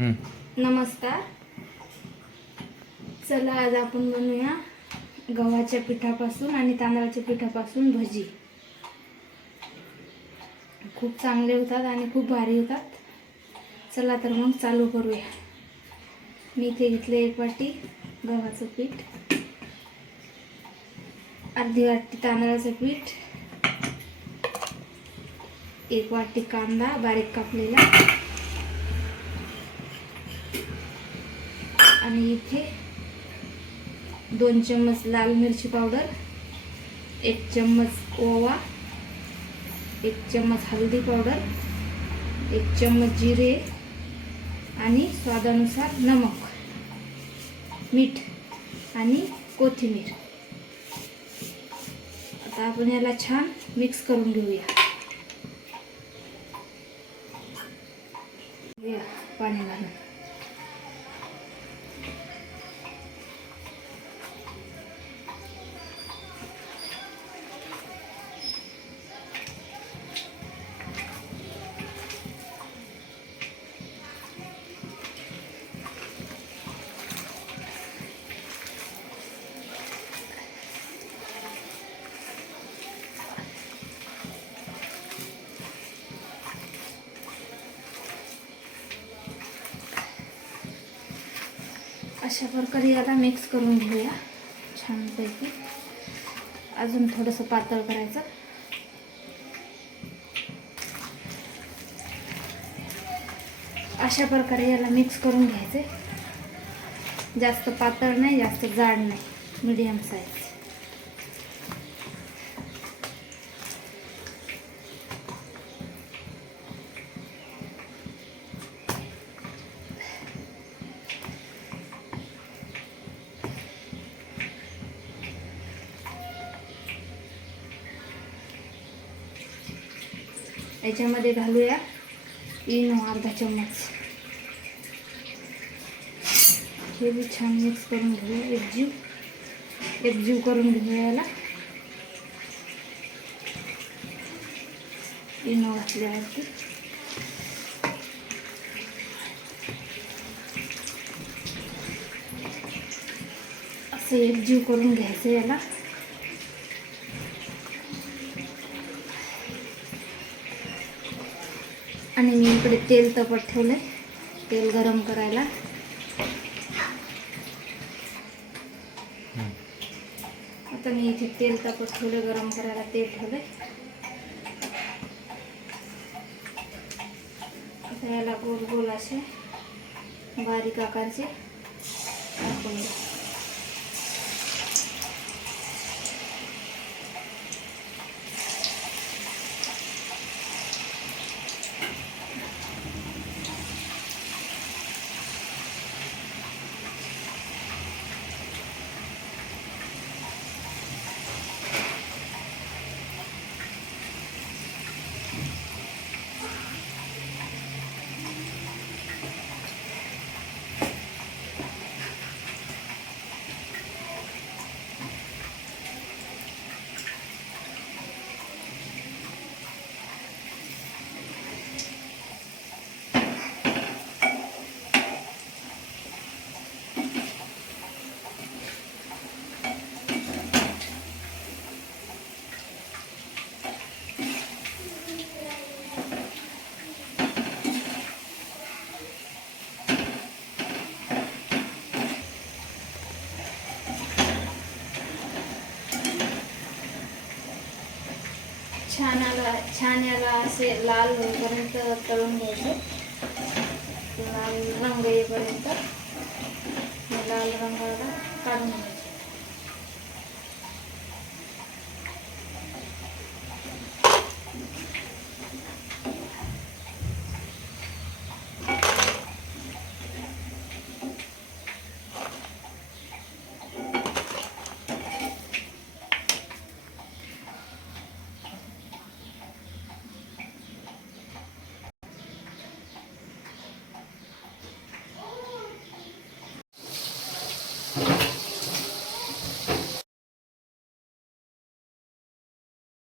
नमस्कार. चला आज आपण बनवूया गव्हाच्या पिठापासून आणि तांदळाच्या पिठापासून भजी. खूप चांगले होतात आणि खूप भारी होतात. चला तर मग चालू करूया. मी इथे घेतले 1 वाटी गव्हाचं पीठ, अर्धी वाटी तांदळाचं पीठ, 1 वाटी कांदा बारीक कापलेला, आणि इथे 2 चम्मच लाल मिरची पावडर, 1 चम्मच ओवा, 1 चम्मच हळदी पावडर, 1 चम्मच जिरे आणि स्वादानुसार नमक, मीठ आणि कोथिंबीर. आता आपण याला छान मिक्स करून घेऊया. पाणी घालून अशा प्रकारे याला मिक्स करून घेऊया छानपैकी. अजून थोडंसं पातळ करायचं. अशा प्रकारे याला मिक्स करून घ्यायचे. जास्त पातळ नाही, जास्त जाड नाही, मीडियम साईज. याच्यामध्ये घालूया इनो अर्धा चम्मच. हे बी छान मिक्स करून घेऊया. एकजीव करून घेऊया याला. इनो घातल्यावरती असं एकजीव करून घ्यायचं याला. आणि मी इकडे तेल तापत ठेवले, तेल गरम करायला. आता मी इथे तेल तापत ठेवले, गरम करायला तेल ठेवले. आता याला गोल गोल असे बारीक आकारचे टाकून द्या. छान याला असे लाल होईपर्यंत तळून घ्यायचे. लाल रंग येईपर्यंत लाल रंगाला काढून घ्यायचे.